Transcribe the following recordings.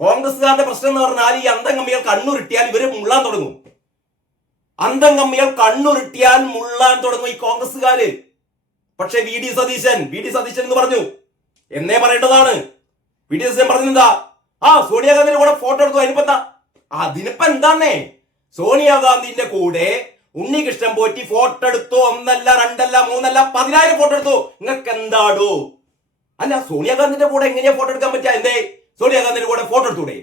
കോൺഗ്രസ്സുകാരുടെ പ്രശ്നം എന്ന് പറഞ്ഞാൽ ഈ അന്തം കമ്മികൾ കണ്ണുരുട്ടിയാൽ ഇവര് മുള്ളാൻ തുടങ്ങും. അന്തം കമ്മികൾ കണ്ണുരുട്ടിയാൽ മുള്ളാൻ തുടങ്ങും ഈ കോൺഗ്രസ്സുകാര്. പക്ഷെ വി ഡി സതീശൻ എന്ന് പറഞ്ഞു എന്നേ പറയേണ്ടതാണ്. വി ഡി സതീശൻ പറഞ്ഞെന്താ? സോണിയാഗാന്ധിയുടെ കൂടെ ഫോട്ടോ എടുത്തു. അതിനിപ്പോ എന്താന്നേ? സോണിയാഗാന്ധിന്റെ കൂടെ ഉണ്ണികൃഷ്ണൻ പോറ്റി ഫോട്ടോ എടുത്തു. 1 അല്ല 2 അല്ല 3 അല്ല 10,000 ഫോട്ടോ എടുത്തു. നിങ്ങൾക്ക് എന്താടോ? അല്ല, സോണിയാഗാന്ധിന്റെ കൂടെ എങ്ങനെയാ ഫോട്ടോ എടുക്കാൻ പറ്റുക? എന്തേ സോണിയാഗാന്ധിന്റെ കൂടെ ഫോട്ടോ എടുത്തൂടെ?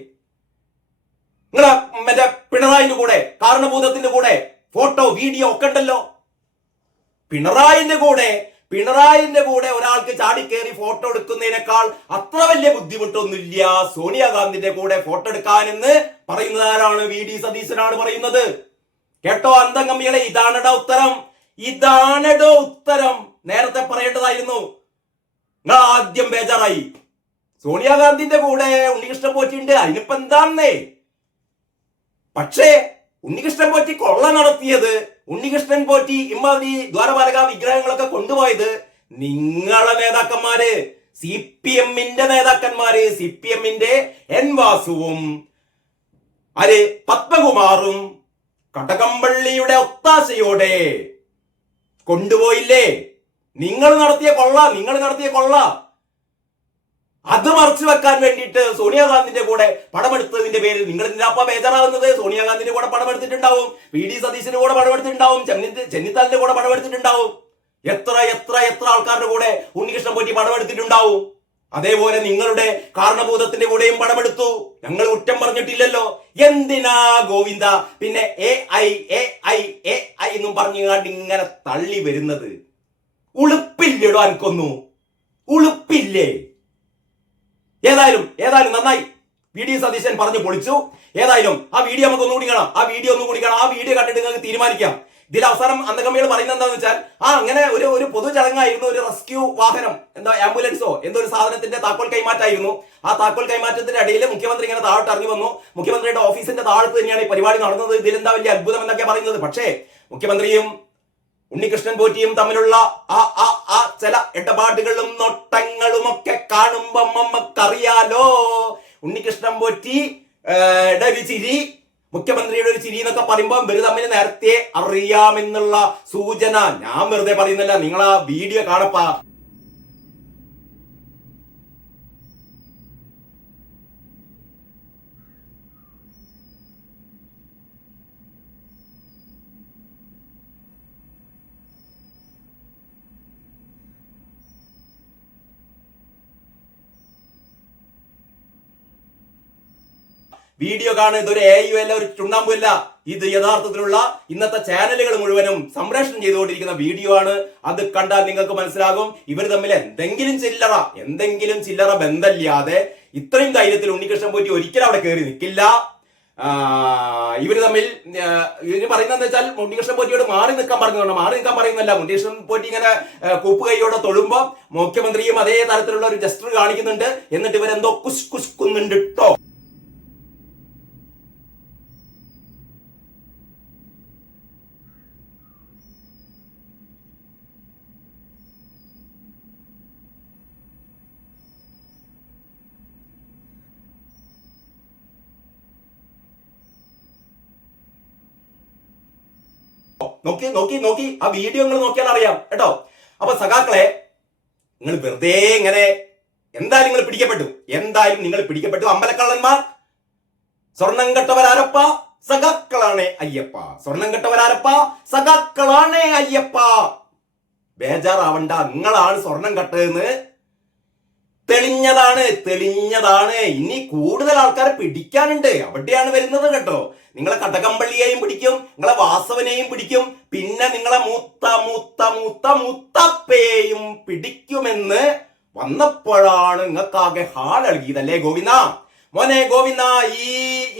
നിങ്ങളെ മറ്റേ പിണറായിന്റെ കൂടെ, കാരണഭൂതത്തിന്റെ കൂടെ ഫോട്ടോ വീഡിയോ ഒക്കെ ഉണ്ടല്ലോ. പിണറായിന്റെ കൂടെ ഒരാൾക്ക് ചാടിക്കേറി ഫോട്ടോ എടുക്കുന്നതിനേക്കാൾ അത്ര വലിയ ബുദ്ധിമുട്ടൊന്നുമില്ല സോണിയാഗാന്ധിന്റെ കൂടെ ഫോട്ടോ എടുക്കാനെന്ന് പറയുന്നത് ആരാണ്? വി ഡി സതീശനാണ് പറയുന്നത്. കേട്ടോ അന്തം കമ്മികളെ, ഇതാണടോ ഉത്തരം. നേരത്തെ പറയേണ്ടതായിരുന്നു. നിങ്ങൾ ആദ്യം ബേജാറായി. സോണിയാഗാന്ധിന്റെ കൂടെ ഉണ്ണികൃഷ്ണൻ പോറ്റിയുണ്ട്, അതിനിപ്പോ എന്താന്നേ? പക്ഷേ ഉണ്ണികൃഷ്ണൻ പോറ്റി കൊള്ള നടത്തിയത്, ഉണ്ണികൃഷ്ണൻ പോറ്റി ഇമ്മാതിരി ദ്വാരപാലക വിഗ്രഹങ്ങളൊക്കെ കൊണ്ടുപോയത് നിങ്ങളെ നേതാക്കന്മാര്, CPM-ന്റെ നേതാക്കന്മാര്, CPM-ന്റെ എൻ വാസുവും പത്മകുമാറും കടകംപള്ളിയുടെ ഒത്താശയോടെ കൊണ്ടുപോയില്ലേ? നിങ്ങൾ നടത്തിയ കൊള്ള അത് മറച്ചു വെക്കാൻ വേണ്ടിയിട്ട് സോണിയാഗാന്ധിന്റെ കൂടെ പടമെടുത്തതിന്റെ പേരിൽ നിങ്ങൾ ഇതിനപ്പ ബേജാറാകുന്നത്. സോണിയാഗാന്ധിന്റെ കൂടെ പടമെടുത്തിട്ടുണ്ടാവും, വി ഡി സതീശന്റെ കൂടെ പടമെടുത്തിട്ടുണ്ടാവും, ചെന്നിത്തലിന്റെ കൂടെ പടമെടുത്തിട്ടുണ്ടാവും, എത്ര ആൾക്കാരുടെ കൂടെ ഉണ്ണികൃഷ്ണൻ പോറ്റി പടമെടുത്തിട്ടുണ്ടാവും. അതേപോലെ നിങ്ങളുടെ കാരണഭൂതത്തിന്റെ കൂടെയും പടമെടുത്തു. ഞങ്ങൾ കുറ്റം പറഞ്ഞിട്ടില്ലല്ലോ. എന്തിനാ ഗോവിന്ദ പിന്നെ AI എന്നും പറഞ്ഞുകൊണ്ട് ഇങ്ങനെ തള്ളി വരുന്നത്? ഉളുപ്പില്ലടോ അനക്കൊന്നു? ഉളുപ്പില്ലേ? ഏതായാലും നന്നായി വി ഡി സതീശൻ പറഞ്ഞു പൊളിച്ചു. ഏതായാലും ആ വീഡിയോ നമുക്ക് ഒന്നുകൂടി കാണാം. ആ വീഡിയോ കണ്ടിട്ട് നിങ്ങൾക്ക് തീരുമാനിക്കാം. ഇതിൽ അവസാനം അന്തകമ്മികൾ പറയുന്നത് എന്താണെന്ന് വെച്ചാൽ, അങ്ങനെ ഒരു പൊതു ചടങ്ങായിരുന്നു. ഒരു റെസ്ക്യൂ വാഹനം, ആംബുലൻസോ ഒരു സാധനത്തിന്റെ താക്കോൽ കൈമാറ്റായിരുന്നു. ആ താക്കോൽ കൈമാറ്റത്തിന്റെ ഇടയിൽ മുഖ്യമന്ത്രി ഇങ്ങനെ താഴോട്ട് ഇറങ്ങി വന്നു. മുഖ്യമന്ത്രിയുടെ ഓഫീസിന്റെ താഴത്ത് തന്നെയാണ് ഈ പരിപാടി നടന്നത്. ഇതിലെന്താ വലിയ അത്ഭുതം എന്നൊക്കെ പറയുന്നത്. പക്ഷേ മുഖ്യമന്ത്രിയും ഉണ്ണികൃഷ്ണൻ പോറ്റിയും തമ്മിലുള്ള ആ ചില ഇടപാടുകളും നോട്ടങ്ങളും ഒക്കെ കാണുമ്പോ നമുക്കറിയാലോ, ഉണ്ണികൃഷ്ണൻ പോറ്റിയുടെ ഒരു ചിരി, മുഖ്യമന്ത്രിയുടെ ഒരു ചിരി എന്നൊക്കെ പറയുമ്പോ ഇവര് തമ്മിൽ നേരത്തെ അറിയാമെന്നുള്ള സൂചന. ഞാൻ വെറുതെ പറയുന്നില്ല, നിങ്ങൾ ആ വീഡിയോ കാണപ്പാ. വീഡിയോ കാണുക. ഇതൊരു AIU അല്ല, ഒരു ചുണ്ണാമ്പുമല്ല. ഇത് യഥാർത്ഥത്തിലുള്ള ഇന്നത്തെ ചാനലുകൾ മുഴുവനും സംപ്രേഷണം ചെയ്തുകൊണ്ടിരിക്കുന്ന വീഡിയോ ആണ്. അത് കണ്ടാൽ നിങ്ങൾക്ക് മനസ്സിലാകും ഇവർ തമ്മിൽ എന്തെങ്കിലും ചില്ലറ ബന്ധമില്ലാതെ ഇത്രയും ധൈര്യത്തിൽ ഉണ്ണികൃഷ്ണൻ പോറ്റി ഒരിക്കലും അവിടെ കയറി നിൽക്കില്ല. ഇവര് തമ്മിൽ ഇവര് പറയുന്നത് വെച്ചാൽ ഉണ്ണികൃഷ്ണൻ പോറ്റിയോട് മാറി നിൽക്കാൻ പറയുന്നല്ല. ഉണ്ണികൃഷ്ണൻ പോറ്റി ഇങ്ങനെ കൂപ്പ് കൈയോടെ തൊഴുമ്പോ മുഖ്യമന്ത്രിയും അതേ തരത്തിലുള്ള ഒരു ജസ്റ്റർ കാണിക്കുന്നുണ്ട്. എന്നിട്ട് ഇവരെന്തോ കുസ്കുന്നുണ്ട് ട്ടോ. നോക്കി ആ വീഡിയോ നിങ്ങൾ നോക്കിയാൽ അറിയാം കേട്ടോ. അപ്പൊ സഖാക്കളെ, നിങ്ങൾ വെറുതെ ഇങ്ങനെ എന്തായാലും നിങ്ങൾ പിടിക്കപ്പെട്ടു. അമ്പലക്കള്ളന്മാർ, സ്വർണം കെട്ടവരാരപ്പ, സഖാക്കളാണ് അയ്യപ്പ. ബേജാറാവണ്ട, നിങ്ങളാണ് സ്വർണം കെട്ടതെന്ന് തെളിഞ്ഞതാണ്. ഇനി കൂടുതൽ ആൾക്കാരെ പിടിക്കാനുണ്ട്. അവിടെയാണ് വരുന്നത് കേട്ടോ. നിങ്ങളെ കടകംപള്ളിയെയും പിടിക്കും, നിങ്ങളെ വാസവനെയും പിടിക്കും, പിന്നെ നിങ്ങളെ മുത്തപ്പയെയും പിടിക്കുമെന്ന് വന്നപ്പോഴാണ് നിങ്ങൾക്കാകെ ഹാളളകിയതല്ലേ ഗോവിന്ദ.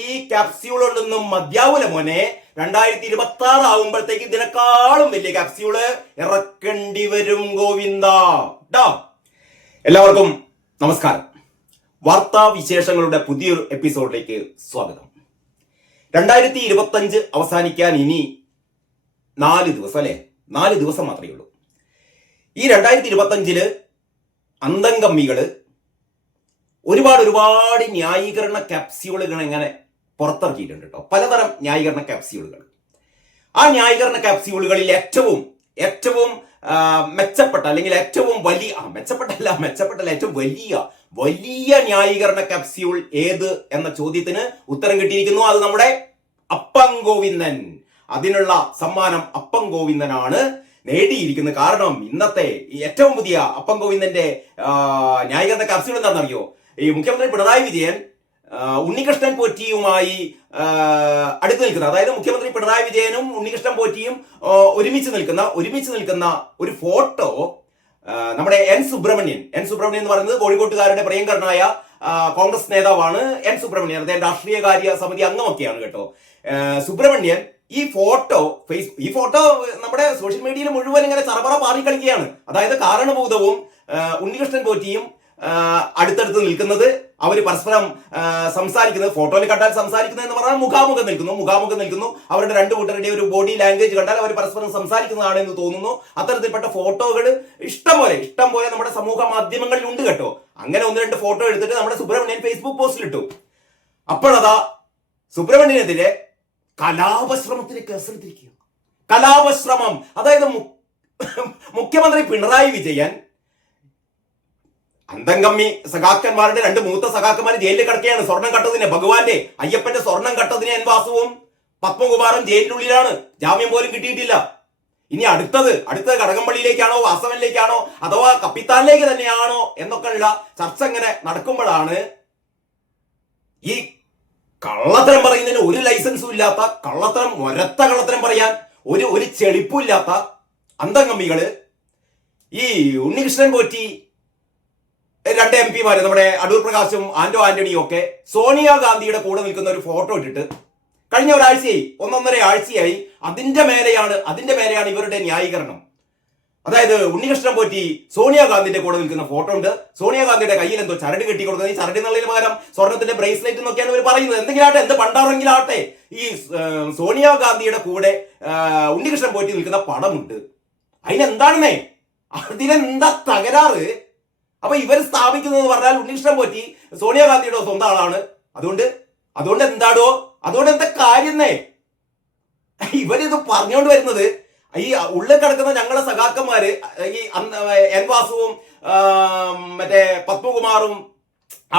ഈ ക്യാപ്സ്യൂൾ കൊണ്ടൊന്നും മതിയാവൂല മോനെ. 2026 ആവുമ്പോഴത്തേക്ക് ഇതിനേക്കാളും വലിയ ക്യാപ്സ്യൂള് ഇറക്കേണ്ടി വരും ഗോവിന്ദ ട്ടോ. എല്ലാവർക്കും നമസ്കാരം. വാർത്താ വിശേഷങ്ങളുടെ പുതിയൊരു എപ്പിസോഡിലേക്ക് സ്വാഗതം. 2025 അവസാനിക്കാൻ ഇനി 4 ദിവസം അല്ലെ? 4 ദിവസം മാത്രമേ ഉള്ളൂ. ഈ 2025 അന്തംകമ്മികള് ഒരുപാട് ന്യായീകരണ ക്യാപ്സ്യൂളുകൾ ഇങ്ങനെ പുറത്തിറക്കിയിട്ടുണ്ട് കേട്ടോ, പലതരം ന്യായീകരണ ക്യാപ്സ്യൂളുകൾ. ആ ന്യായീകരണ ക്യാപ്സ്യൂളുകളിൽ ഏറ്റവും മെച്ചപ്പെട്ട അല്ലെങ്കിൽ ഏറ്റവും വലിയ ഏറ്റവും വലിയ ന്യായീകരണ ക്യാപ്സ്യൂൾ ഏത് എന്ന ചോദ്യത്തിന് ഉത്തരം കിട്ടിയിരിക്കുന്നു. അത് നമ്മുടെ അപ്പം ഗോവിന്ദൻ. അതിനുള്ള സമ്മാനം അപ്പം ഗോവിന്ദനാണ് നേടിയിരിക്കുന്നത്. കാരണം ഇന്നത്തെ ഏറ്റവും പുതിയ അപ്പം ഗോവിന്ദന്റെ ന്യായീകരണ ക്യാപ്സ്യൂൾ എന്താണെന്നറിയോ? ഈ മുഖ്യമന്ത്രി പിണറായി വിജയൻ ഉണ്ണികൃഷ്ണൻ പോറ്റിയുമായി അടുത്ത് നിൽക്കുന്ന, അതായത് മുഖ്യമന്ത്രി പിണറായി വിജയനും ഉണ്ണികൃഷ്ണൻ പോറ്റിയും ഒരുമിച്ച് നിൽക്കുന്ന ഒരു ഫോട്ടോ നമ്മുടെ എൻ സുബ്രഹ്മണ്യൻ എന്ന് പറയുന്നത് കോഴിക്കോട്ടുകാരുടെ പ്രിയങ്കരനായ കോൺഗ്രസ് നേതാവാണ് എൻ സുബ്രഹ്മണ്യൻ. അദ്ദേഹം രാഷ്ട്രീയകാര്യ സമിതി അംഗമൊക്കെയാണ് കേട്ടോ. സുബ്രഹ്മണ്യൻ ഈ ഫോട്ടോ നമ്മുടെ സോഷ്യൽ മീഡിയയിൽ മുഴുവൻ ഇങ്ങനെ ചറപറ പാറി കളിക്കുകയാണ്. അതായത് കാരണഭൂതവും ഉണ്ണികൃഷ്ണൻ പോറ്റിയും അടുത്തടുത്ത് നിൽക്കുന്നത്, അവർ പരസ്പരം സംസാരിക്കുന്നത്, ഫോട്ടോയിൽ കണ്ടാൽ സംസാരിക്കുന്നത് എന്ന് പറഞ്ഞാൽ മുഖാമുഖം നിൽക്കുന്നു. അവരുടെ രണ്ടു കൂട്ടരുടെ ഒരു ബോഡി ലാംഗ്വേജ് കണ്ടാൽ അവർ പരസ്പരം സംസാരിക്കുന്നതാണ് എന്ന് തോന്നുന്നു. അത്തരത്തിൽപ്പെട്ട ഫോട്ടോകൾ ഇഷ്ടം പോലെ നമ്മുടെ സമൂഹ മാധ്യമങ്ങളിൽ ഉണ്ട് കേട്ടോ. അങ്ങനെ 1-2 ഫോട്ടോ എടുത്തിട്ട് നമ്മുടെ സുബ്രഹ്മണ്യൻ ഫേസ്ബുക്ക് പോസ്റ്റിലിട്ടു. അപ്പോഴതാ സുബ്രഹ്മണ്യനെതിരെ കലാപശ്രമത്തിന് കേസെടുത്തിരിക്കുക. കലാപശ്രമം, അതായത് മുഖ്യമന്ത്രി പിണറായി വിജയൻ അന്തംകമ്മി സഖാക്കന്മാരുടെ 2 മൂത്ത സഖാക്കന്മാർ ജയിലിൽ കിടക്കുകയാണ്. സ്വർണം കട്ടതിന്, ഭഗവാന്റെ അയ്യപ്പന്റെ സ്വർണം കട്ടതിന് എൻ വാസുവും പത്മകുമാറും ജയിലിനുള്ളിലാണ്. ജാമ്യം പോലും കിട്ടിയിട്ടില്ല. ഇനി അടുത്തത് കടകംപള്ളിയിലേക്കാണോ, വാസവനിലേക്കാണോ, അഥവാ കപ്പിത്താനിലേക്ക് തന്നെയാണോ എന്നൊക്കെ ഉള്ള ചർച്ച ഇങ്ങനെ നടക്കുമ്പോഴാണ് ഈ കള്ളത്തരം പറയുന്നതിന് ഒരു ലൈസൻസും ഇല്ലാത്ത ഒരൊറ്റ കള്ളത്തരം പറയാൻ ഒരു ചെളിപ്പും ഇല്ലാത്ത അന്തംകമ്മികള് ഈ ഉണ്ണികൃഷ്ണൻ പോറ്റി 2 MP നമ്മുടെ അടൂർ പ്രകാശും ആന്റണിയും ഒക്കെ സോണിയാഗാന്ധിയുടെ കൂടെ നിൽക്കുന്ന ഒരു ഫോട്ടോ ഇട്ടിട്ട് കഴിഞ്ഞ ഒരാഴ്ചയായി, 1.5 ആഴ്ചയായി അതിന്റെ മേലെയാണ് ഇവരുടെ ന്യായീകരണം. അതായത് ഉണ്ണികൃഷ്ണൻ പോറ്റി സോണിയാഗാന്ധിന്റെ കൂടെ നിൽക്കുന്ന ഫോട്ടോ ഉണ്ട്. സോണിയാഗാന്ധിയുടെ കയ്യിൽ എന്തോ ചരട് കെട്ടി കൊടുക്കുന്നത്, ഈ ചരട് എന്നുള്ളതിന് പകരം സ്വർണത്തിന്റെ ബ്രേസ്ലെറ്റ് എന്നൊക്കെയാണ് ഇവർ പറയുന്നത്. എന്ത് പണ്ടാറെങ്കിലും ആട്ടെ, ഈ സോണിയാഗാന്ധിയുടെ കൂടെ ഉണ്ണികൃഷ്ണൻ പോറ്റി നിൽക്കുന്ന പടമുണ്ട്. അതിനെന്താണെന്നേ, അതിനെന്താ തകരാറ്? അപ്പൊ ഇവർ സ്ഥാപിക്കുന്നത് പറഞ്ഞാൽ ഉണ്ണികൃഷ്ണൻ പോറ്റി സോണിയാഗാന്ധിയുടെ സ്വന്തം ആളാണ്. അതുകൊണ്ട് എന്താ കാര്യന്നേ? ഇവരിത് പറഞ്ഞുകൊണ്ട് വരുന്നത് ഈ ഉള്ളിൽ കിടക്കുന്ന ഞങ്ങളെ സഖാക്കന്മാര്, ഈ എൻ വാസുവും മറ്റേ പത്മകുമാറും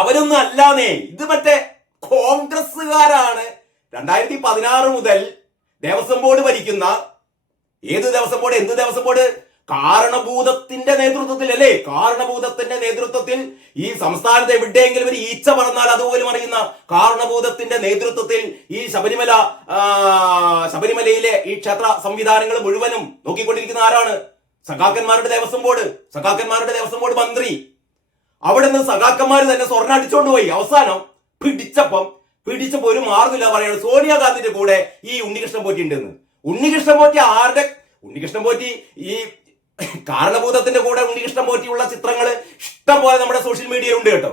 അവരൊന്നും അല്ലാന്നേ. ഇത് മറ്റേ കോൺഗ്രസ്സുകാരാണ്. 2016 മുതൽ ദേവസ്വം ബോർഡ് ഭരിക്കുന്ന, എന്ത് ദേവസ്വം ബോർഡ്? കാരണഭൂതത്തിന്റെ നേതൃത്വത്തിൽ ഈ സംസ്ഥാനത്ത് എവിടെയെങ്കിലും ഒരു ഈച്ച പറഞ്ഞാൽ അതുപോലും അറിയുന്ന കാരണഭൂതത്തിന്റെ നേതൃത്വത്തിൽ ഈ ശബരിമലയിലെ ഈ ക്ഷേത്ര സംവിധാനങ്ങൾ മുഴുവനും നോക്കിക്കൊണ്ടിരിക്കുന്ന ആരാണ്? സഖാക്കന്മാരുടെ ദേവസ്വം ബോർഡ് മന്ത്രി. അവിടെ നിന്ന് സഖാക്കന്മാർ തന്നെ സ്വർണ്ണം അടിച്ചോണ്ട് പോയി. അവസാനം പിടിച്ചപ്പോ ഒരു മാർഗമില്ല പറയാണ് സോണിയാഗാന്ധിന്റെ കൂടെ ഈ ഉണ്ണികൃഷ്ണൻ പോറ്റി ഉണ്ടെന്ന്. ഉണ്ണികൃഷ്ണൻ പോറ്റി ഈ കാരണഭൂതത്തിന്റെ കൂടെ ഉണ്ണികൃഷ്ണൻ പോറ്റിയുള്ള ചിത്രങ്ങൾ ഇഷ്ടംപോലെ നമ്മുടെ സോഷ്യൽ മീഡിയയിൽ ഉണ്ട് കേട്ടോ.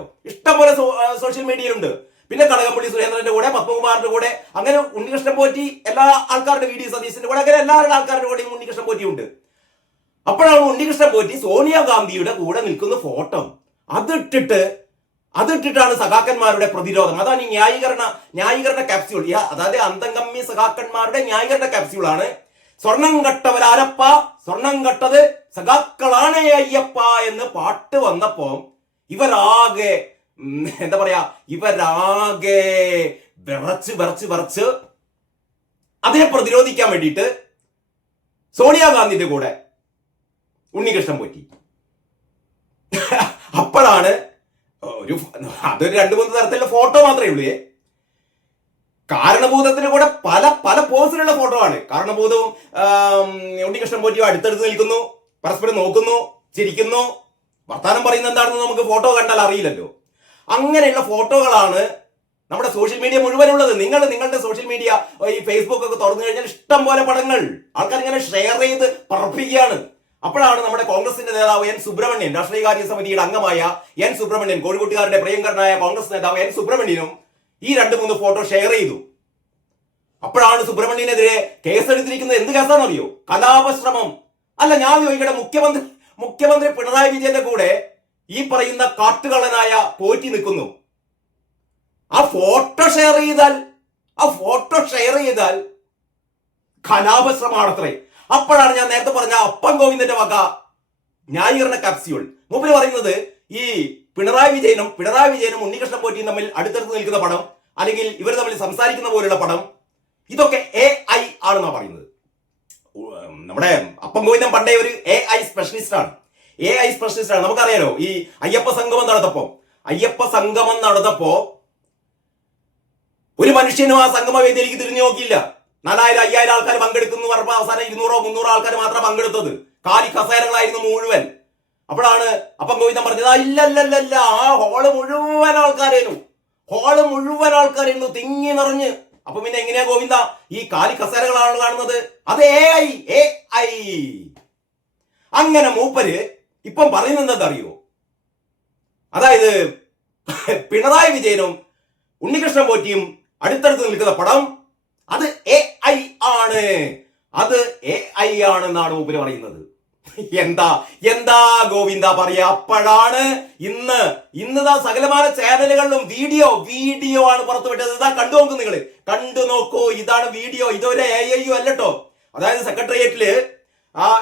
പിന്നെ കടകംപള്ളി സുരേന്ദ്രന്റെ കൂടെ, പത്മകുമാറിന്റെ കൂടെ, അങ്ങനെ ഉണ്ണികൃഷ്ണൻ പോറ്റി എല്ലാ ആൾക്കാരുടെ, VD സതീശന്റെ കൂടെ, അങ്ങനെ എല്ലാവരുടെ ആൾക്കാരുടെ കൂടെയും ഉണ്ണികൃഷ്ണൻ പോറ്റി ഉണ്ട്. അപ്പോഴാണ് ഉണ്ണികൃഷ്ണൻ പോറ്റി സോണിയാഗാന്ധിയുടെ കൂടെ നിൽക്കുന്ന ഫോട്ടോ അതിട്ടിട്ടാണ് സഖാക്കന്മാരുടെ പ്രതിരോധം. അതാണ് ഈ ന്യായീകരണ ക്യാപ്സ്യൂൾ. അതായത് അന്തംകമ്മി സഖാക്കന്മാരുടെ ന്യായീകരണ ക്യാപ്സ്യൂളാണ്. സ്വർണം കട്ടവരാരപ്പ, സ്വർണം കട്ടത് സഖാക്കളാണ് അയ്യപ്പ എന്ന് പാട്ട് വന്നപ്പോ ഇവരാകെ വിറച്ച് അതിനെ പ്രതിരോധിക്കാൻ വേണ്ടിയിട്ട് സോണിയാഗാന്ധിന്റെ കൂടെ ഉണ്ണികൃഷ്ണൻ പോറ്റി. അപ്പോഴാണ് അതൊരു 2-3 തരത്തിലുള്ള ഫോട്ടോ മാത്രമേ ഉള്ളൂ. കാരണഭൂതത്തിന് കൂടെ പല പോസിലുള്ള ഫോട്ടോ ആണ്. കാരണഭൂതവും ഉണ്ണികൃഷ്ണൻ പോറ്റിയും അടുത്തടുത്ത് നിൽക്കുന്നു, പരസ്പരം നോക്കുന്നു, ചിരിക്കുന്നു, വർത്താനം പറയുന്നത് എന്താണെന്ന് നമുക്ക് ഫോട്ടോ കണ്ടാൽ അറിയില്ലല്ലോ. അങ്ങനെയുള്ള ഫോട്ടോകളാണ് നമ്മുടെ സോഷ്യൽ മീഡിയ മുഴുവനുള്ളത്. നിങ്ങളുടെ സോഷ്യൽ മീഡിയ, ഈ ഫേസ്ബുക്ക് ഒക്കെ തുറന്നു കഴിഞ്ഞാൽ ഇഷ്ടം പോലെ പടങ്ങൾ ആൾക്കാർ ഇങ്ങനെ ഷെയർ ചെയ്ത് പറപ്പിക്കുകയാണ്. അപ്പോഴാണ് നമ്മുടെ കോൺഗ്രസിന്റെ നേതാവ് എൻ സുബ്രഹ്മണ്യൻ, രാഷ്ട്രീയകാര്യ സമിതിയുടെ അംഗമായ എൻ സുബ്രഹ്മണ്യൻ, കോഴിക്കോട്ടുകാരുടെ പ്രിയങ്കരനായ കോൺഗ്രസ് നേതാവ് എൻ സുബ്രഹ്മണ്യനും ഈ 2-3 ഫോട്ടോ ഷെയർ ചെയ്തു. അപ്പോഴാണ് സുബ്രഹ്മണ്യനെതിരെ കേസെടുത്തിരിക്കുന്നത്. എന്ത് കേസാണെന്നറിയോ? കലാപശ്രമം. അല്ല, ഞാൻ ചോദിക്കട്ടെ, മുഖ്യമന്ത്രി പിണറായി വിജയന്റെ കൂടെ ഈ പറയുന്ന കാട്ടുകള്ളനായ പോറ്റി നിൽക്കുന്നു. ആ ഫോട്ടോ ഷെയർ ചെയ്താൽ കലാപശ്രമാണത്രേ. അപ്പോഴാണ് ഞാൻ നേരത്തെ പറഞ്ഞ അപ്പൻ ഗോവിന്ദന്റെ വക ന്യായീകരണ കാപ്സ്യൂൾ. മൂപ്പര് പറയുന്നത് ഈ പിണറായി വിജയനും ഉണ്ണികൃഷ്ണൻ പോറ്റിയും തമ്മിൽ അടുത്തടുത്ത് നിൽക്കുന്ന പടം, അല്ലെങ്കിൽ ഇവർ തമ്മിൽ സംസാരിക്കുന്ന പോലുള്ള പടം, ഇതൊക്കെ AI ആണെന്നാണ് പറയുന്നത്. നമ്മുടെ അപ്പൻ ഗോവിന്ദൻ പണ്ടേ ഒരു AI സ്പെഷ്യലിസ്റ്റ് ആണ്. നമുക്കറിയാലോ, ഈ അയ്യപ്പ സംഗമം നടന്നപ്പോ ഒരു മനുഷ്യനും ആ സംഗമ വേദിയിലേക്ക് തിരിഞ്ഞു നോക്കിയില്ല. 4000-5000 ആൾക്കാർ പങ്കെടുക്കുന്നു പറഞ്ഞപ്പോൾ അവസാനം 200-300 ആൾക്കാർ മാത്രം പങ്കെടുത്തത്. കാലി കസേരകളായിരുന്നു മുഴുവൻ. അപ്പോഴാണ് അപ്പം ഗോവിന്ദൻ പറഞ്ഞത്, ഇല്ല, ആ ഹോള് മുഴുവൻ ആൾക്കാരായിരുന്നു തിങ്ങി നിറഞ്ഞ്. അപ്പൊ പിന്നെ എങ്ങനെയാ ഗോവിന്ദ ഈ കാലി കസേരകളാണ് കാണുന്നത്? അത് AI. അങ്ങനെ മൂപ്പര് ഇപ്പം പറയുന്നത് എന്താ? അതായത് പിണറായി വിജയനും ഉണ്ണികൃഷ്ണൻ പോറ്റിയും അടുത്തടുത്ത് നിൽക്കുന്ന പടം അത് AI ആണെന്നാണ് മൂപ്പര് പറയുന്നത്. എന്താ ഗോവിന്ദ പറയാ? അപ്പോഴാണ് ഇന്ന് സകലമാന ചാനലുകളിലും വീഡിയോ ആണ് പുറത്തുവിട്ടത്. ഇതാ കണ്ടു നോക്കൂ. ഇതാണ് വീഡിയോ. ഇതൊരു AI അല്ലട്ടോ. അതായത് സെക്രട്ടേറിയറ്റില്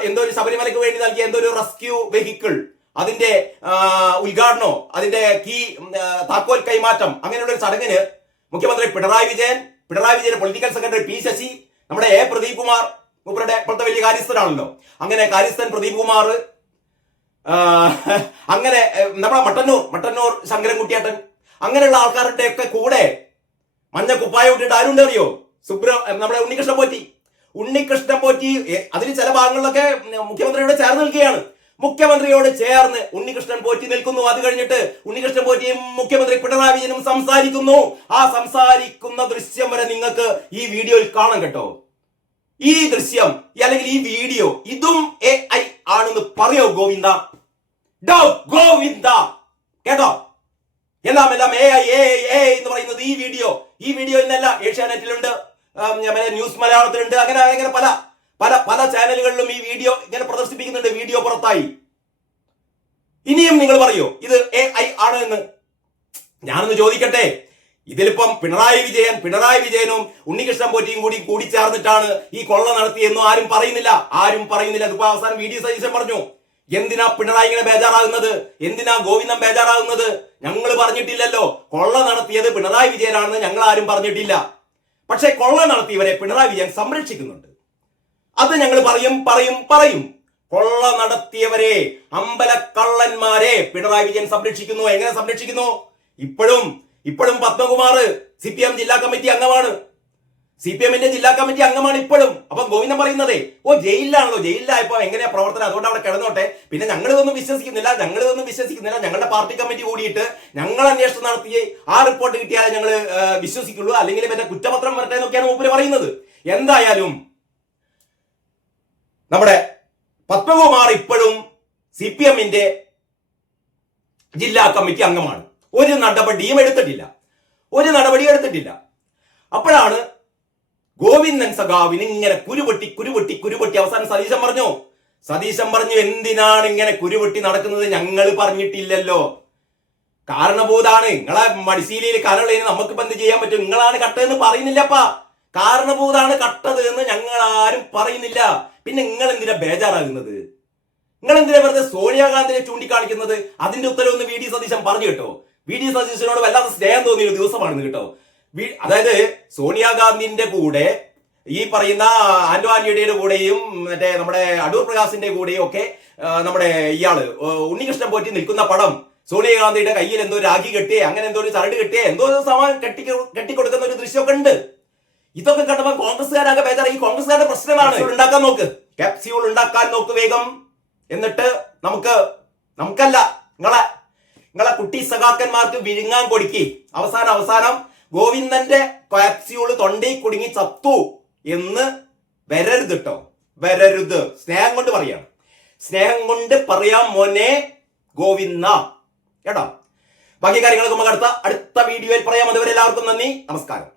എന്തോ ഒരു ശബരിമലയ്ക്ക് വേണ്ടി നൽകിയ എന്തോ ഒരു റെസ്ക്യൂ വെഹിക്കിൾ, അതിന്റെ ഉദ്ഘാടനോ അതിന്റെ താക്കോൽ കൈമാറ്റം, അങ്ങനെയുള്ള ഒരു ചടങ്ങിന് മുഖ്യമന്ത്രി Pinarayi Vijayan political secretary P Sasi, നമ്മുടെ A പ്രദീപ് കുമാർ, മൂപ്പരുടെ ഇപ്പോഴത്തെ വലിയ കാര്യസ്ഥനാണല്ലോ, അങ്ങനെ കാര്യസ്ഥൻ പ്രദീപ് കുമാർ, അങ്ങനെ നമ്മുടെ മട്ടന്നൂർ ശങ്കരൻകുട്ടിയേട്ടൻ, അങ്ങനെയുള്ള ആൾക്കാരുടെ ഒക്കെ കൂടെ മഞ്ഞ കുപ്പായം ഇട്ടിട്ട് ആരുണ്ട് അറിയോ? നമ്മുടെ ഉണ്ണികൃഷ്ണൻ പോറ്റി അതിൽ ചില ഭാഗങ്ങളിലൊക്കെ മുഖ്യമന്ത്രിയോട് ചേർന്ന് നിൽക്കുകയാണ്. മുഖ്യമന്ത്രിയോട് ചേർന്ന് ഉണ്ണികൃഷ്ണൻ പോറ്റി നിൽക്കുന്നു. അത് കഴിഞ്ഞിട്ട് ഉണ്ണികൃഷ്ണൻ പോറ്റിയും മുഖ്യമന്ത്രി പിണറായി വിജയനും സംസാരിക്കുന്നു. ആ സംസാരിക്കുന്ന ദൃശ്യം വരെ നിങ്ങൾക്ക് ഈ വീഡിയോയിൽ കാണാം കേട്ടോ. ഈ ദൃശ്യം അല്ലെങ്കിൽ ഈ വീഡിയോ ഇതും AI ആണെന്ന് പറയോ ഗോവിന്ദ? കേട്ടോ? എല്ലാം AI എന്ന് പറയുന്നത് ഈ വീഡിയോ ഇന്നല്ല, ഏഷ്യാനെറ്റിലുണ്ട്, ന്യൂസ് മലയാളത്തിലുണ്ട്, അങ്ങനെ പല ചാനലുകളിലും ഈ വീഡിയോ ഇങ്ങനെ പ്രദർശിപ്പിക്കുന്നുണ്ട്. വീഡിയോ പുറത്തായി. ഇനിയും നിങ്ങൾ പറയോ ഇത് AI ആണ് എന്ന്? ഞാനൊന്ന് ചോദിക്കട്ടെ. ഇതിലിപ്പം പിണറായി വിജയനും ഉണ്ണികൃഷ്ണൻ പോറ്റിയും കൂടി ചേർന്നിട്ടാണ് ഈ കൊള്ള നടത്തിയെന്നും ആരും പറയുന്നില്ല. ഇതിപ്പോ അവസാനം VD സതീശൻ പറഞ്ഞു, എന്തിനാ പിണറായി ഇങ്ങനെ ബേജാറാകുന്നത്? എന്തിനാ ഗോവിന്ദൻ ബേജാറാകുന്നത്? ഞങ്ങൾ പറഞ്ഞിട്ടില്ലല്ലോ കൊള്ള നടത്തിയത് പിണറായി വിജയനാണെന്ന്. ഞങ്ങൾ ആരും പറഞ്ഞിട്ടില്ല. പക്ഷെ കൊള്ള നടത്തിയവരെ പിണറായി വിജയൻ സംരക്ഷിക്കുന്നുണ്ട്. അത് ഞങ്ങൾ പറയും. കൊള്ള നടത്തിയവരെ, അമ്പലക്കള്ളന്മാരെ പിണറായി വിജയൻ സംരക്ഷിക്കുന്നു. എങ്ങനെ സംരക്ഷിക്കുന്നു? ഇപ്പോഴും പത്മകുമാർ CPM ജില്ലാ കമ്മിറ്റി അംഗമാണ്. CPMന്റെ ജില്ലാ കമ്മിറ്റി അംഗമാണ് ഇപ്പോഴും. അപ്പൊ ഗോവിന്ദൻ പറയുന്നതേ, ജയിലിലായപ്പോ എങ്ങനെയാ പ്രവർത്തനം, അതുകൊണ്ട് അവിടെ കിടന്നോട്ടെ. പിന്നെ ഞങ്ങളിതൊന്നും വിശ്വസിക്കുന്നില്ല. ഞങ്ങളുടെ പാർട്ടി കമ്മിറ്റി കൂടിയിട്ട് ഞങ്ങൾ അന്വേഷണം നടത്തി ആ റിപ്പോർട്ട് കിട്ടിയാലേ ഞങ്ങൾ വിശ്വസിക്കുള്ളൂ, അല്ലെങ്കിൽ പിന്നെ കുറ്റപത്രം വരട്ടെ എന്നൊക്കെയാണ് മൂപ്പര് പറയുന്നത്. എന്തായാലും നമ്മുടെ പത്മകുമാർ ഇപ്പോഴും CPMന്റെ ജില്ലാ കമ്മിറ്റി അംഗമാണ്. ഒരു നടപടിയും എടുത്തിട്ടില്ല. അപ്പോഴാണ് ഗോവിന്ദൻ സഖാവിന് ഇങ്ങനെ കുരുപൊട്ടി അവസാനം സതീശൻ പറഞ്ഞു എന്തിനാണ് ഇങ്ങനെ കുരുപൊട്ടി നടക്കുന്നത്? ഞങ്ങൾ പറഞ്ഞിട്ടില്ലല്ലോ, കാരണഭൂതാണ്. നിങ്ങളെ മടിശീലയിൽ കരളേന് നമുക്കിപ്പോ എന്ത് ചെയ്യാൻ പറ്റും? നിങ്ങളാണ് കട്ടതെന്ന് പറയുന്നില്ലപ്പാ. കാരണഭൂതാണ് കട്ടത് എന്ന് ഞങ്ങൾ ആരും പറയുന്നില്ല. പിന്നെ നിങ്ങൾ എന്തിനാ ബേജാറാകുന്നത്? നിങ്ങൾ എന്തിനാ വെറുതെ സോണിയാഗാന്ധിനെ ചൂണ്ടിക്കാണിക്കുന്നത്? അതിന്റെ ഉത്തരവൊന്ന് VD സതീശൻ പറഞ്ഞു കേട്ടോ. VD സതീശനോട് വല്ലാത്ത സ്നേഹം തോന്നിയ ഒരു ദിവസമാണെന്ന് കേട്ടോ. അതായത് സോണിയാഗാന്ധിന്റെ കൂടെ ഈ പറയുന്ന ആന്റോ ആന്റണിയുടെ കൂടെയും മറ്റേ നമ്മുടെ അടൂർ പ്രകാശിന്റെ കൂടെയും ഒക്കെ നമ്മുടെ ഇയാള് ഉണ്ണികൃഷ്ണൻ പോറ്റി നിൽക്കുന്ന പടം, സോണിയാഗാന്ധിയുടെ കയ്യിൽ എന്തോ രാഖി കെട്ടിയേ, അങ്ങനെ എന്തോ ഒരു ചരട് കെട്ടിയേ, എന്തോ ഒരു സാമാൻ കെട്ടിക്കൊടുക്കുന്ന ഒരു ദൃശ്യമൊക്കെ ഉണ്ട്. ഇതൊക്കെ കണ്ടപ്പോൾ കോൺഗ്രസ്സുകാരൊക്കെ ബേജാറ്. ഈ കോൺഗ്രസ്സുകാരുടെ പ്രശ്നമാണ്. ഉണ്ടാക്കാൻ നോക്ക്, ക്യാപ്സ്യൂൾ ഉണ്ടാക്കാൻ നോക്ക് വേഗം. എന്നിട്ട് നമുക്കല്ല നിങ്ങളെ കുട്ടി സഖാക്കന്മാർക്ക് വിഴുങ്ങാൻ കൊടുക്കി. അവസാനം ഗോവിന്ദന്റെ ക്യാപ്സ്യൂള് തൊണ്ടയിൽ കുടുങ്ങി ചത്തു എന്ന് വരരുത് കേട്ടോ, വരരുത്. സ്നേഹം കൊണ്ട് പറയാം മോനെ ഗോവിന്ദ കേട്ടോ. ബാക്കി കാര്യങ്ങളൊക്കെ നമുക്ക് അടുത്ത വീഡിയോയിൽ പറയാം. അതുവരെ എല്ലാവർക്കും നന്ദി, നമസ്കാരം.